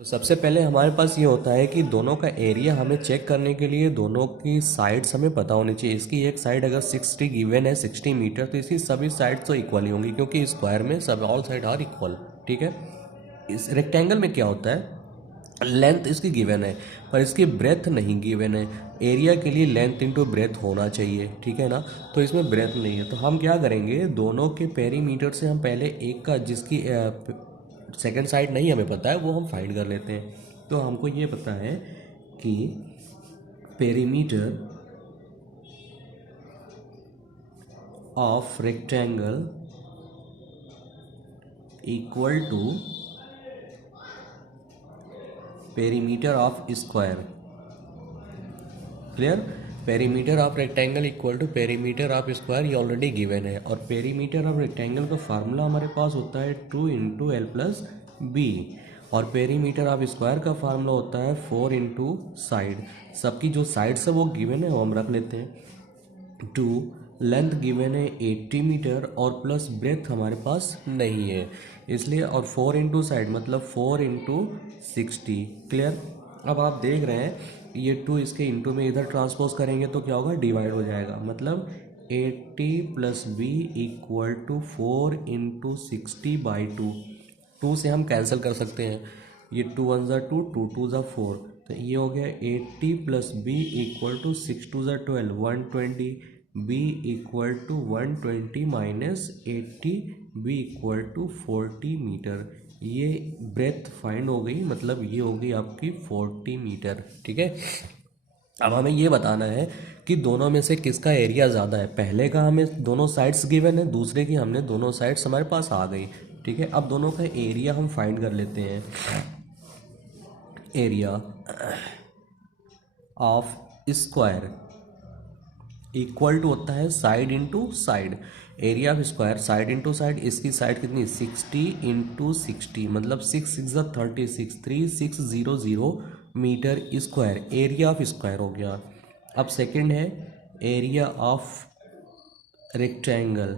तो सबसे पहले हमारे पास ये होता है कि दोनों का एरिया हमें चेक करने के लिए दोनों की साइड्स हमें पता होनी चाहिए। इसकी एक साइड अगर 60 गिवन है 60 मीटर, तो इसकी सभी साइड्स तो इक्वल ही होंगी क्योंकि स्क्वायर में सब ऑल साइड आर इक्वल। ठीक है। इस रेक्टेंगल में क्या होता है, लेंथ इसकी गिवन है पर इसकी ब्रेथ नहीं गिवन है। एरिया के लिए लेंथ इंटू ब्रेथ होना चाहिए, ठीक है ना। तो इसमें ब्रेथ नहीं है, तो हम क्या करेंगे, दोनों के पेरीमीटर से हम पहले एक का जिसकी सेकंड साइड नहीं हमें पता है वो हम फाइंड कर लेते हैं। तो हमको ये पता है कि perimeter of rectangle equal to perimeter of square. Clear. Perimeter of rectangle equal to perimeter of square, ये ऑलरेडी गिवन है। और पेरीमीटर ऑफ रेक्टेंगल का फार्मूला हमारे पास होता है 2 इंटू एल प्लस बी, और पेरीमीटर ऑफ स्क्वायर का फार्मूला होता है 4 इंटू साइड। सबकी जो साइड्स है वो गिवन है, वो हम रख लेते हैं। 2 लेंथ गिवन है 80 मीटर और प्लस ब्रेथ हमारे पास नहीं है इसलिए, और 4 इंटू साइड मतलब 4 इंटू 60। क्लियर। अब आप देख रहे हैं ये 2 इसके इंटू में इधर ट्रांसपोज करेंगे तो क्या होगा, डिवाइड हो जाएगा। मतलब 80 plus B equal to 4 into 60 by 2। 2 से हम कैंसिल कर सकते हैं, ये 2 वन ज़ा 2, 2 टू ज़ा 4, तो ये हो गया 80 plus B equal to 6 two ज़ा 12, 120। B equal to 120 minus 80, B equal to 40 meter. ये ब्रेथ फाइंड हो गई, मतलब ये हो गई आपकी 40 मीटर। ठीक है। अब हमें ये बताना है कि दोनों में से किसका एरिया ज़्यादा है। पहले का हमें दोनों साइड्स गिवन है, दूसरे की हमने दोनों साइड्स हमारे पास आ गई। ठीक है। अब दोनों का एरिया हम फाइंड कर लेते हैं। Area of square equal to होता है side into side. Area of square side into side, इसकी साइड कितनी 60 इंटू 60, मतलब 6 6 36, 3600 meter square area of square हो गया। अब सेकंड है area of rectangle.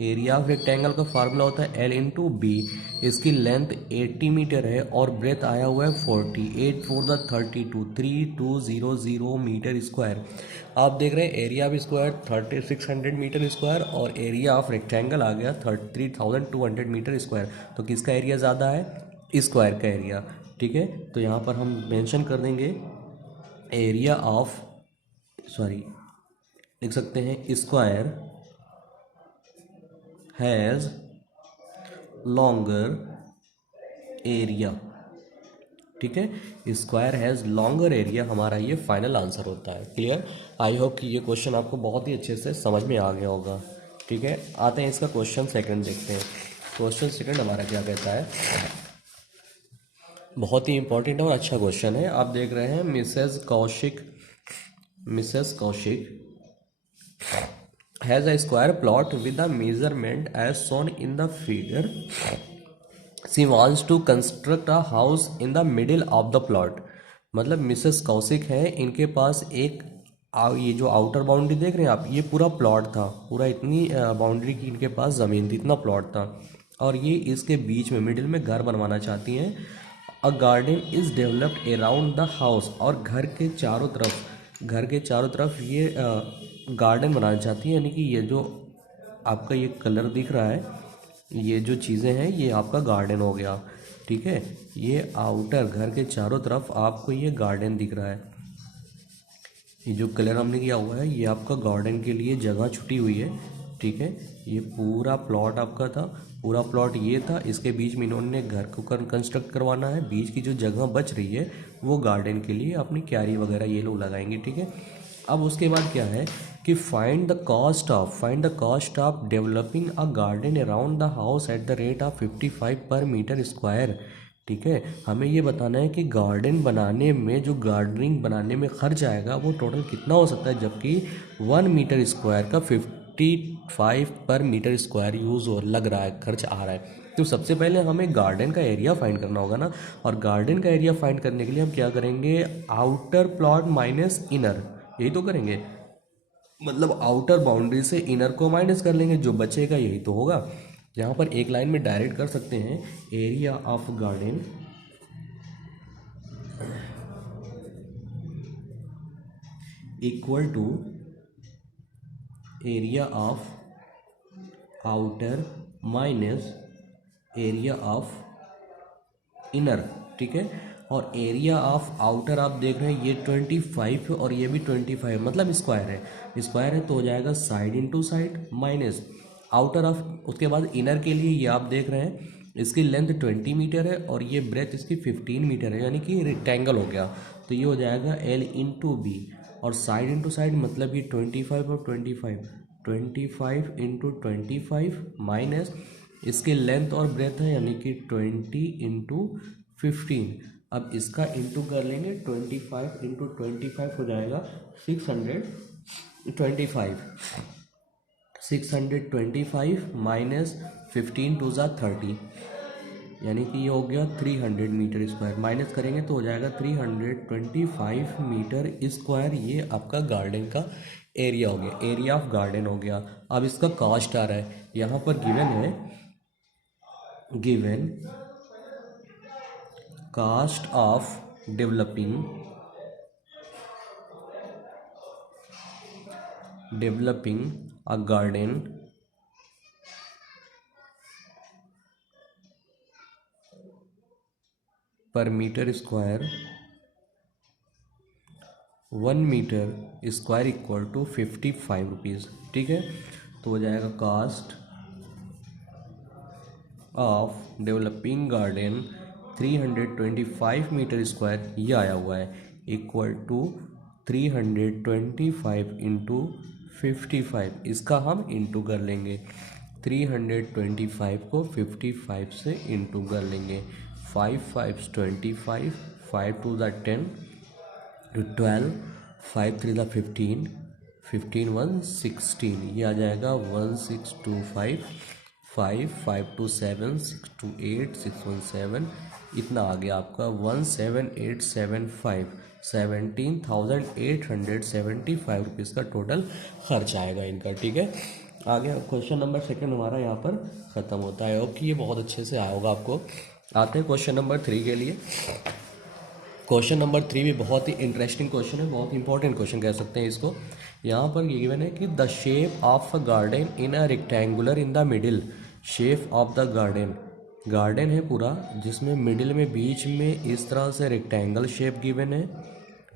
Area of rectangle का फार्मूला होता है एल इंटू बी। इसकी लेंथ 80 मीटर है और ब्रेथ आया हुआ है 40। 8 4 द 32, 3200 मीटर स्क्वायर। आप देख रहे हैं area of square 3600 meter square और एरिया ऑफ रेक्टेंगल आ गया 3200 मीटर स्क्वायर। तो किसका एरिया ज़्यादा है, स्क्वायर का एरिया। ठीक है। तो यहाँ पर हम मेंशन कर देंगे एरिया ऑफ, सॉरी लिख सकते हैं स्क्वायर हैज़ लॉन्गर एरिया। ठीक है। स्क्वायर हैज़ लॉन्गर एरिया, हमारा ये फाइनल आंसर होता है। क्लियर। आई होप कि ये क्वेश्चन आपको बहुत ही अच्छे से समझ में आ गया होगा। ठीक है। आते हैं इसका क्वेश्चन सेकंड देखते हैं। क्वेश्चन सेकंड हमारा क्या कहता है, बहुत ही इंपॉर्टेंट और अच्छा क्वेश्चन है। आप देख रहे हैं Mrs Kaushik has a square plot with the measurement as shown in the figure. She wants to construct a house in the middle of the plot. मतलब मिसेस कौशिक है, इनके पास एक ये जो आउटर बाउंड्री देख रहे हैं आप, ये पूरा प्लॉट था, पूरा इतनी बाउंड्री की इनके पास ज़मीन थी, इतना प्लॉट था, और ये इसके बीच में मिडिल में घर बनवाना चाहती हैं। A garden is developed around the house, और घर के चारों तरफ ये गार्डन बनाना चाहती है। यानी कि ये जो आपका ये कलर दिख रहा है, ये जो चीज़ें हैं, ये आपका गार्डन हो गया। ठीक है। ये आउटर घर के चारों तरफ आपको ये गार्डन दिख रहा है। ये जो कलर हमने किया हुआ है ये आपका गार्डन के लिए जगह छुटी हुई है। ठीक है। ये पूरा प्लॉट आपका था, पूरा प्लॉट ये था, इसके बीच में इन्होंने घर को कंस्ट्रक्ट करवाना है। बीच की जो जगह बच रही है वो गार्डन के लिए अपनी क्यारी वगैरह ये लोग लगाएंगे। ठीक है। अब उसके बाद क्या है कि find the cost of developing a garden around the house at the rate of 55 पर मीटर स्क्वायर। ठीक है। हमें ये बताना है कि गार्डन बनाने में, जो गार्डनिंग बनाने में खर्च आएगा वो टोटल कितना हो सकता है, जबकि 1 मीटर स्क्वायर का 55 पर मीटर स्क्वायर यूज़ हो लग रहा है, खर्च आ रहा है। तो सबसे पहले हमें गार्डन का एरिया फाइंड करना होगा ना, और गार्डन का एरिया फाइंड करने के लिए हम क्या करेंगे, आउटर प्लॉट माइनस इनर, यही तो करेंगे। मतलब आउटर बाउंड्री से इनर को माइनस कर लेंगे, जो बचेगा यही तो होगा। यहाँ पर एक लाइन में डायरेक्ट कर सकते हैं area of garden equal to area of outer minus area of inner, ठीक है। और एरिया ऑफ आउटर आप देख रहे हैं ये 25 है और ये भी 25, मतलब स्क्वायर है, स्क्वायर है तो हो जाएगा side into side minus outer of, उसके बाद इनर के लिए ये आप देख रहे हैं इसकी लेंथ 20 मीटर है और ये ब्रेथ इसकी 15 मीटर है, यानी कि रेक्टेंगल हो गया, तो ये हो जाएगा L इंटू बी। और साइड इंटू साइड मतलब ये 25 और 25 इंटू 25 माइनस इसकी लेंथ और ब्रेथ है यानी कि 20 इंटू 15। अब इसका इंटू कर लेंगे, 25 इंटू 25 हो जाएगा 625 माइनस 15 टू ज़ा 30, यानी कि ये हो गया 300 मीटर स्क्वायर। माइनस करेंगे तो हो जाएगा 325 मीटर स्क्वायर। ये आपका गार्डन का एरिया हो गया, एरिया ऑफ गार्डन हो गया। अब इसका कॉस्ट आ रहा है, यहाँ पर गिवन है, given cost of developing a garden पर metre square 1 metre square equal to 55 rupees, ठीक है। तो हो जाएगा cost of developing garden 325 metre square, ये आया हुआ है, इक्वल टू 325 इंटू 55, इसका हम इंटू कर लेंगे, 325 को 55 से इंटू कर लेंगे, 5 5 25, 5 2 10 12, 5 3 15, 15 1 16, ये आ जाएगा 1625, 5 5 2 7, 6 2 8, 6 1 7, इतना आ गया आपका 17875, 17,875 रुपीज़ का टोटल खर्च आएगा इनका, ठीक है। आगे क्वेश्चन नंबर सेकंड हमारा यहाँ पर ख़त्म होता है। ओके, ये बहुत अच्छे से आया होगा आपको। आते हैं क्वेश्चन नंबर 3 के लिए। क्वेश्चन नंबर 3 भी बहुत ही इंटरेस्टिंग क्वेश्चन है, बहुत इंपॉर्टेंट क्वेश्चन कह सकते हैं इसको। यहाँ पर गिवन है कि the shape of a garden in a rectangular in the middle, shape of the garden, garden है पूरा जिसमें मिडिल में बीच में इस तरह से रेक्टेंगल शेप गिवन है,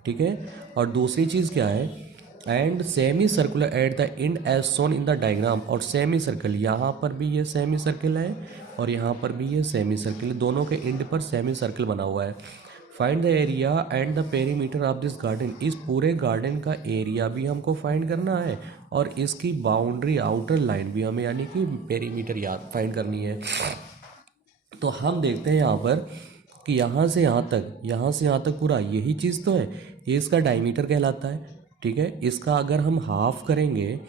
ठीक है। और दूसरी चीज़ क्या है, and semi circular at the end as shown in the diagram, और सेमी सर्कल, यहाँ पर भी ये सेमी सर्कल है और यहाँ पर भी ये सेमी सर्कल, दोनों के एंड पर सेमी सर्कल बना हुआ है। Find the area and the perimeter of this garden, इस पूरे गार्डन का एरिया भी हमको फाइंड करना है और इसकी बाउंड्री आउटर लाइन भी हमें यानी कि पेरीमीटर याद फाइंड करनी है। तो हम देखते हैं यहाँ पर कि यहाँ से यहाँ तक पूरा यही चीज़ तो है, ये इसका डायमीटर कहलाता है, ठीक है। इसका अगर हम हाफ करेंगे,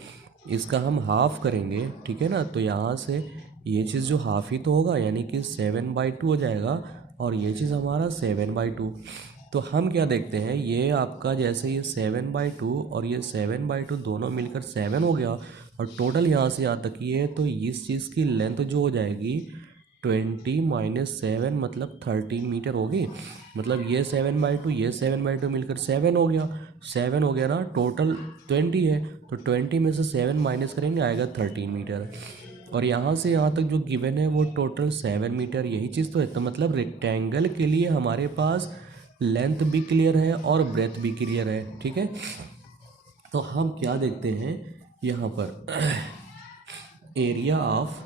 ठीक है ना, तो यहाँ से ये चीज़ जो हाफ ही तो होगा यानी कि 7/2 हो जाएगा और ये चीज़ हमारा 7/2। तो हम क्या देखते हैं, ये आपका जैसे ये 7/2 और ये 7/2 दोनों मिलकर 7 हो गया और टोटल यहाँ से यहाँ तक ये है, तो इस चीज़ की लेंथ जो हो जाएगी 20 माइनस 7 मतलब 13 मीटर होगी। मतलब ये 7/2 ये 7/2 मिलकर 7 हो गया, 7 हो गया ना, टोटल 20 है, तो 20 में से 7 माइनस करेंगे आएगा 13 मीटर। और यहाँ से यहाँ तक जो गिवन है वो टोटल 7 मीटर, यही चीज़ तो है। तो मतलब रेक्टेंगल के लिए हमारे पास लेंथ भी क्लियर है और ब्रेथ भी क्लियर है, ठीक है। तो हम क्या देखते हैं यहाँ पर, area of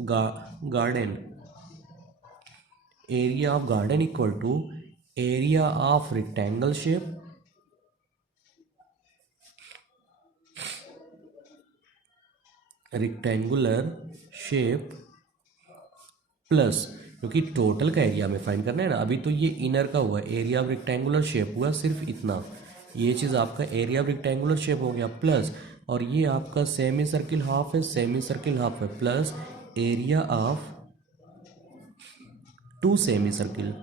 garden, area of garden equal to area of rectangle shape rectangular shape plus, क्योंकि टोटल का एरिया हमें फाइंड करना है ना, अभी तो ये इनर का हुआ, एरिया ऑफ रेक्टेंगुलर शेप हुआ सिर्फ इतना, ये चीज़ आपका एरिया ऑफ रेक्टेंगुलर शेप हो गया प्लस, और ये आपका सेमी सर्किल हाफ है, सेमी सर्किल हाफ है, plus area of 2 semi circle,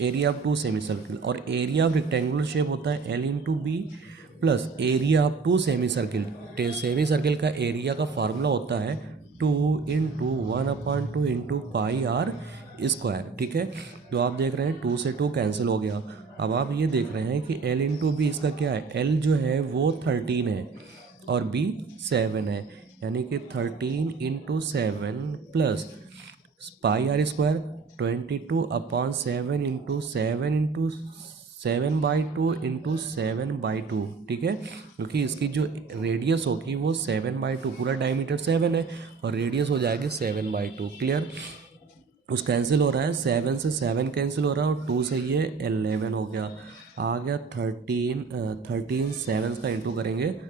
area of 2 semi circle, और एरिया ऑफ रेक्टेंगुलर शेप होता है L into B plus area of 2 semi circle, semi circle का एरिया का फार्मूला होता है 2 into 1/2 into pi r square. ठीक है, तो आप देख रहे हैं 2 से 2 कैंसिल हो गया। अब आप ये देख रहे हैं कि एल इंटू बी इसका क्या है, एल जो है वो 13 है और बी 7 है, यानी कि 13 into 7 plus pi r square 22/7 into 7/2 into 7/2। ठीक है, क्योंकि इसकी जो रेडियस होगी वो 7/2, पूरा डायमीटर 7 है और रेडियस हो जाएगी 7/2। क्लियर, उस कैंसिल हो रहा है, 7 से 7 कैंसिल हो रहा है और 2 से ये 11 हो गया। आ गया 13 7 का इंटू करेंगे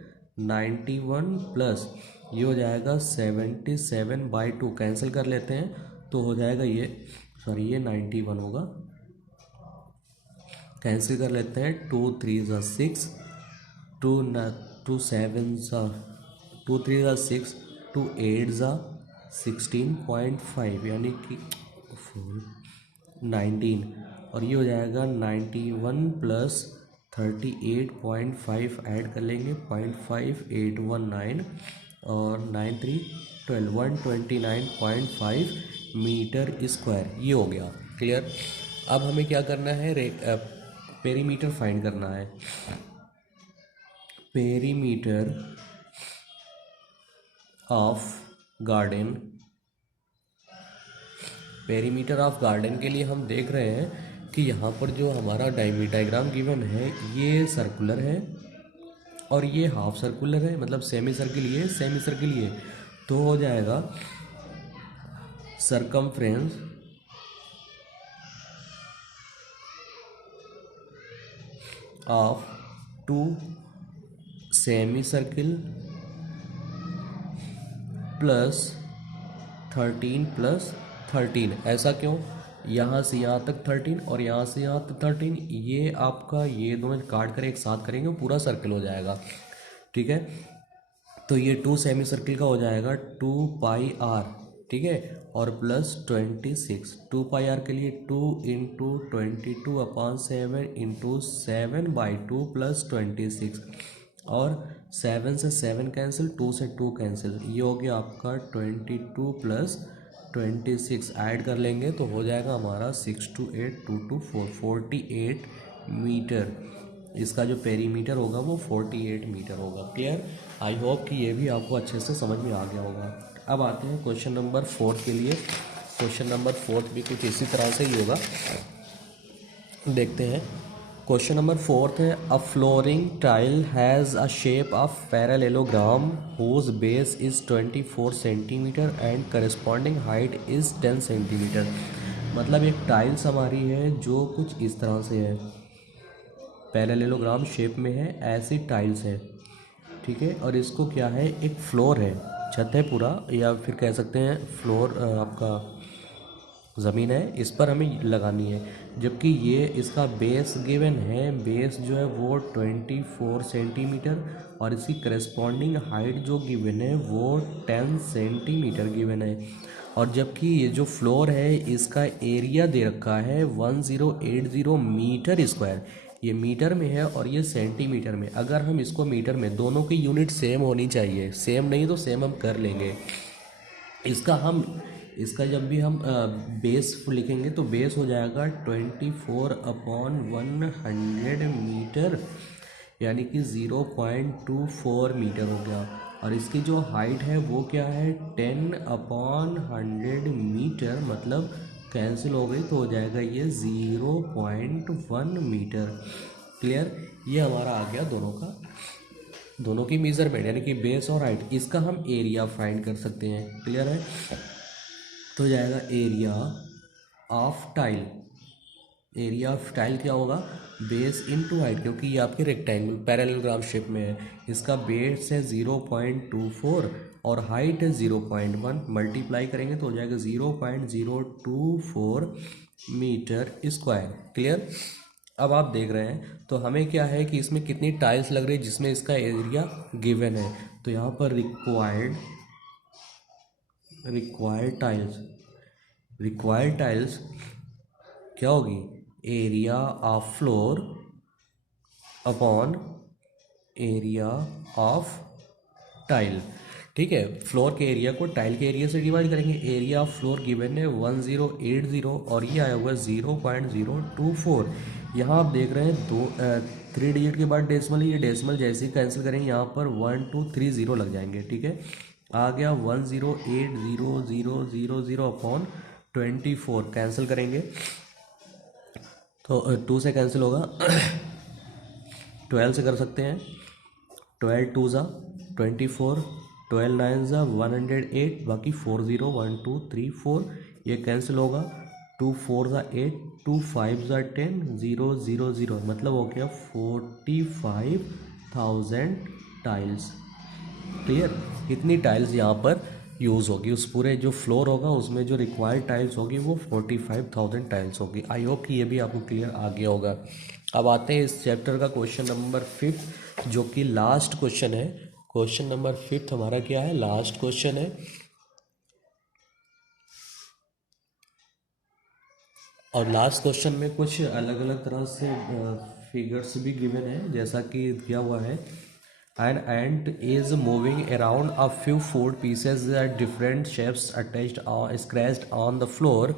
91 प्लस ये हो जाएगा 77/2, कैंसिल कर लेते हैं तो हो जाएगा ये, सॉरी ये 91 होगा, कैंसिल कर लेते हैं। 2 3 ज़ा 6, 2 7 ज़ा 2 3 ज़ा 6, 2 8 ज़ा 16.5 यानी कि 19, और ये हो जाएगा 91 प्लस 38.5 ऐड कर लेंगे 0.5819 और 9 3 12 129.5 मीटर स्क्वायर, ये हो गया। क्लियर, अब हमें क्या करना है, पेरीमीटर फाइंड करना है। Perimeter of garden, perimeter of garden के लिए हम देख रहे हैं कि यहाँ पर जो हमारा डायग्राम गिवन है ये सर्कुलर है और ये हाफ सर्कुलर है, मतलब सेमी सर्किल, ये सेमी सर्किल ये, तो हो जाएगा circumference of 2 semi circle plus 13 plus 13। ऐसा क्यों, यहाँ से यहाँ तक 13 और यहाँ से यहाँ तक 13, ये आपका ये दोनों काट कर एक साथ करेंगे पूरा सर्किल हो जाएगा। ठीक है, तो ये 2 सेमी सर्किल का हो जाएगा 2 पाई आर। ठीक है, और प्लस 26, 2 पाई आर के लिए 2 इंटू 22/7 इंटू 7/2 प्लस 26, और 7 से 7 कैंसिल, 2 से 2 कैंसिल, ये हो गया आपका 22 प्लस 26 ऐड कर लेंगे तो हो जाएगा हमारा 6 2 8 2 2 4 48 मीटर। इसका जो पेरीमीटर होगा वो 48 मीटर होगा। क्लियर, आई होप कि ये भी आपको अच्छे से समझ में आ गया होगा। अब आते हैं क्वेश्चन नंबर 4 के लिए। क्वेश्चन नंबर 4 भी कुछ इसी तरह से ही होगा, देखते हैं। क्वेश्चन नंबर 4 है, a flooring tile has a shape of parallelogram whose base is 24 centimetre and corresponding height is 10 centimetre. मतलब एक टाइल्स हमारी है जो कुछ इस तरह से है, पैरेललोग्राम शेप में है, ऐसी टाइल्स है। ठीक है, और इसको क्या है, एक फ्लोर है, छत है पूरा, या फिर कह सकते हैं फ्लोर आपका ज़मीन है, इस पर हमें लगानी है। जबकि ये इसका बेस गिवन है, बेस जो है वो 24 सेंटीमीटर और इसकी करस्पॉन्डिंग हाइट जो गिवन है वो 10 सेंटीमीटर गिवन है। और जबकि ये जो फ्लोर है इसका एरिया दे रखा है 1080 मीटर स्क्वायर, ये मीटर में है और ये सेंटीमीटर में। अगर हम इसको मीटर में, दोनों की यूनिट सेम होनी चाहिए, सेम नहीं तो सेम हम कर लेंगे। इसका जब भी हम बेस लिखेंगे तो बेस हो जाएगा 24/100 मीटर, यानी कि 0.24 मीटर हो गया। और इसकी जो हाइट है वो क्या है, 10/100 मीटर, मतलब कैंसिल हो गई तो हो जाएगा ये 0.1 मीटर। क्लियर, ये हमारा आ गया दोनों की मेजरमेंट, यानी कि बेस और हाइट। इसका हम एरिया फाइंड कर सकते हैं। क्लियर है, तो हो जाएगा area of tile. Area of tile क्या होगा, बेस इनटू हाइट, क्योंकि ये आपके रेक्टेंगल पैरेललोग्राम शेप में है। इसका बेस है 0.24 और हाइट है 0.1, मल्टीप्लाई करेंगे तो हो जाएगा 0.024 मीटर स्क्वायर। क्लियर, अब आप देख रहे हैं तो हमें क्या है कि इसमें कितनी टाइल्स लग रही है जिसमें इसका एरिया गिवन है। तो यहाँ पर रिक्वायर्ड टाइल्स क्या होगी, area of floor upon area of tile. ठीक है। फ्लोर के एरिया को टाइल के एरिया से डिवाइड करेंगे। एरिया ऑफ फ्लोर गिवन है 1080 और ये आया हुआ है 0.024। यहाँ आप देख रहे हैं दो 3 डिजिट के बाद डेसिमल, ये डेसिमल जैसे ही कैंसिल करेंगे यहाँ पर 1230 लग जाएंगे। ठीक है, आ गया 108000 अपॉन 24, कैंसिल करेंगे तो 2 से कैंसिल होगा 12 से कर सकते हैं। 12 टू ज़ा 24, 12 नाइन ज़ा 108, बाकी 401234 ये कैंसिल होगा। 2 4 ज़ा 8, 2 5 ज़ा 10, 000 मतलब हो गया 45,000 टाइल्स। क्लियर, इतनी टाइल्स यहाँ पर यूज़ होगी। उस पूरे जो फ्लोर होगा उसमें जो रिक्वायर्ड टाइल्स होगी वो 45,000 टाइल्स होगी। आई होप कि ये भी आपको क्लियर आ गया होगा। अब आते हैं इस चैप्टर का क्वेश्चन नंबर 5 जो कि लास्ट क्वेश्चन है। क्वेश्चन नंबर 5 हमारा क्या है, लास्ट क्वेश्चन है। और लास्ट क्वेश्चन में कुछ अलग अलग तरह से फिगर्स भी गिवन है, जैसा कि दिया हुआ है। An ant is moving around a few food pieces at different shapes attached or scratched on the floor.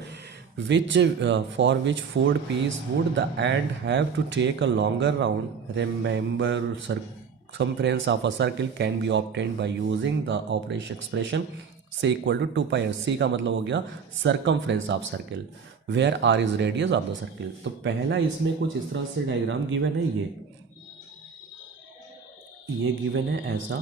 For which food piece would the ant have to take a longer round? Remember, circumference of a circle can be obtained by using the operation expression c equal to 2 pi r। c का मतलब हो गया circumference of circle, where r is radius of the circle। तो पहला इसमें कुछ इस तरह से डायग्राम गिवन है, ये गिवन है ऐसा,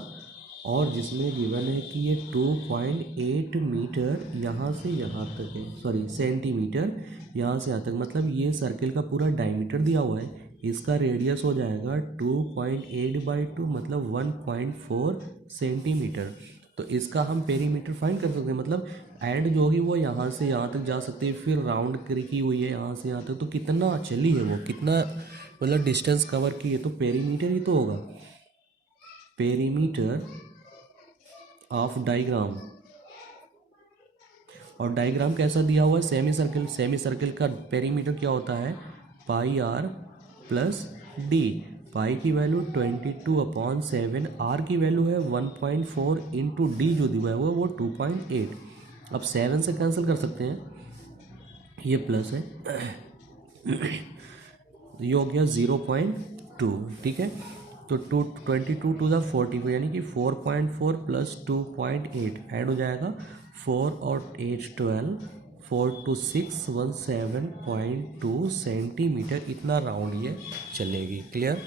और जिसमें गिवन है कि ये 2.8 मीटर यहाँ से यहाँ तक है, सॉरी सेंटीमीटर यहाँ से यहाँ तक, मतलब ये सर्किल का पूरा डायमीटर दिया हुआ है। इसका रेडियस हो जाएगा 2.8/2 मतलब 1.4 सेंटीमीटर। तो इसका हम पेरीमीटर फाइंड कर सकते हैं, मतलब एंड जो होगी वो यहाँ से यहाँ तक जा सकती है, फिर राउंड की हुई है यहाँ से यहाँ तक, तो कितना चली है वो, कितना मतलब डिस्टेंस कवर की है, तो पेरीमीटर ही तो होगा। पेरीमीटर ऑफ डायग्राम, और डायग्राम कैसा दिया हुआ है, सेमी सर्किल। सेमी सर्किल का पेरीमीटर क्या होता है, पाई आर प्लस डी। पाई की वैल्यू 22/7, आर की वैल्यू है 1.4 इंटू डी जो दिया हुआ है वो 2.8। अब 7 से कैंसिल कर सकते हैं, ये प्लस है ये हो गया 0.2। ठीक है, तो 22 टू द 44 यानी कि 4.4 प्लस 2.8 ऐड हो जाएगा, 4 और 8 12, 4 to 6 17.2 सेंटीमीटर, इतना राउंड ये चलेगी। क्लियर,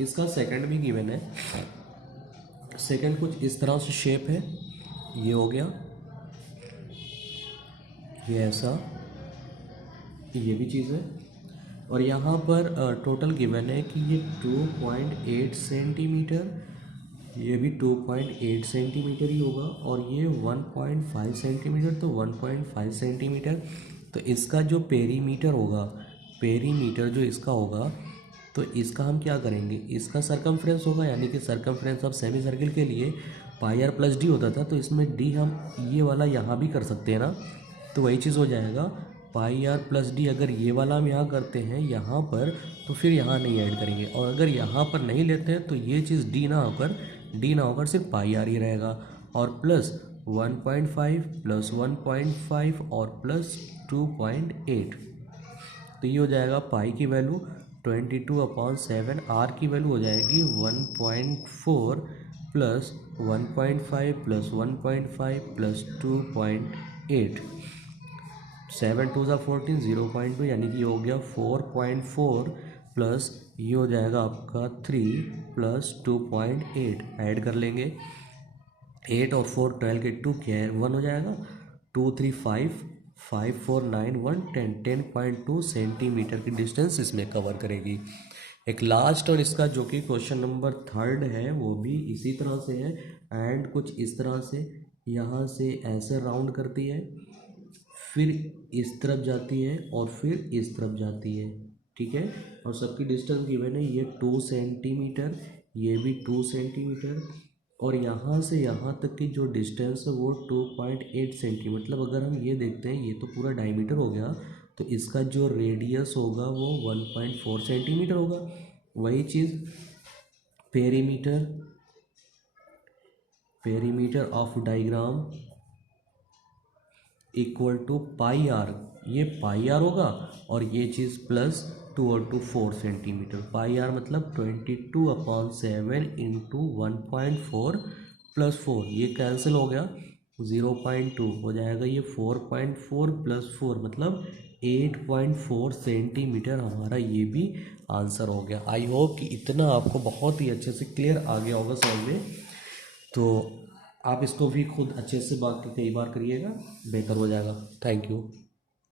इसका सेकंड भी गिवन है। सेकंड कुछ इस तरह से शेप है, ये हो गया, ये ऐसा, ये भी चीज़ है। और यहाँ पर टोटल गिवन है कि ये 2.8 सेंटीमीटर, ये भी 2.8 सेंटीमीटर ही होगा, और ये 1.5 सेंटीमीटर, तो 1.5 सेंटीमीटर। तो इसका जो पेरीमीटर होगा, पेरीमीटर जो इसका होगा, तो इसका हम क्या करेंगे, इसका सरकमफ्रेंस होगा, यानी कि सरकमफ्रेंस ऑफ सेमी सर्किल के लिए पाई आर प्लस डी होता था, तो इसमें डी हम ये वाला यहाँ भी कर सकते हैं ना, तो वही चीज़ हो जाएगा पाई आर प्लस डी। अगर ये वाला हम यहाँ करते हैं यहाँ पर, तो फिर यहाँ नहीं ऐड करेंगे, और अगर यहाँ पर नहीं लेते हैं तो ये चीज़ डी ना होकर सिर्फ पाई आर ही रहेगा, और प्लस 1.5 प्लस 1.5 और प्लस 2.8, तो ये हो जाएगा पाई की वैल्यू 22/7, आर की वैल्यू हो जाएगी 1.4 प्लस 1.5 प्लस 1.5 प्लस 2.8, 7 2 ज़ा 14, 0.2 यानी कि हो गया 4.4 प्लस ये हो जाएगा आपका 3 प्लस 2.8, ऐड कर लेंगे, 8 और 4 12 के 2 क्या है 1 हो जाएगा, 2 3 5 5 4 9 1 10 10.2 सेंटीमीटर की डिस्टेंस इसमें कवर करेगी। एक लास्ट और इसका जो कि क्वेश्चन नंबर 3 है वो भी इसी तरह से है, एंड कुछ इस तरह से यहाँ से ऐसे राउंड करती है, फिर इस तरफ जाती है और फिर इस तरफ जाती है। ठीक है, और सबकी डिस्टेंस गिवन है, ये 2 सेंटीमीटर, ये भी 2 सेंटीमीटर, और यहाँ से यहाँ तक की जो डिस्टेंस है वो 2.8 सेंटीमीटर। मतलब अगर हम ये देखते हैं, ये तो पूरा डायमीटर हो गया, तो इसका जो रेडियस होगा वो 1.4 सेंटीमीटर होगा। वही चीज़ perimeter perimeter of diagram equal to pi r, ये पाई आर होगा और ये चीज़ प्लस 2/4 सेंटीमीटर। पाई आर मतलब 22/7 इंटू 1.4 प्लस 4, ये कैंसिल हो गया, 0.2 हो जाएगा, ये 4.4 प्लस 4 मतलब 8.4 सेंटीमीटर हमारा ये भी आंसर हो गया। आई होप कि इतना आपको बहुत ही अच्छे से क्लियर आ गया होगा समझ में। तो आप इसको भी खुद अच्छे से बात कई बार करिएगा, बेहतर हो जाएगा। Thank you.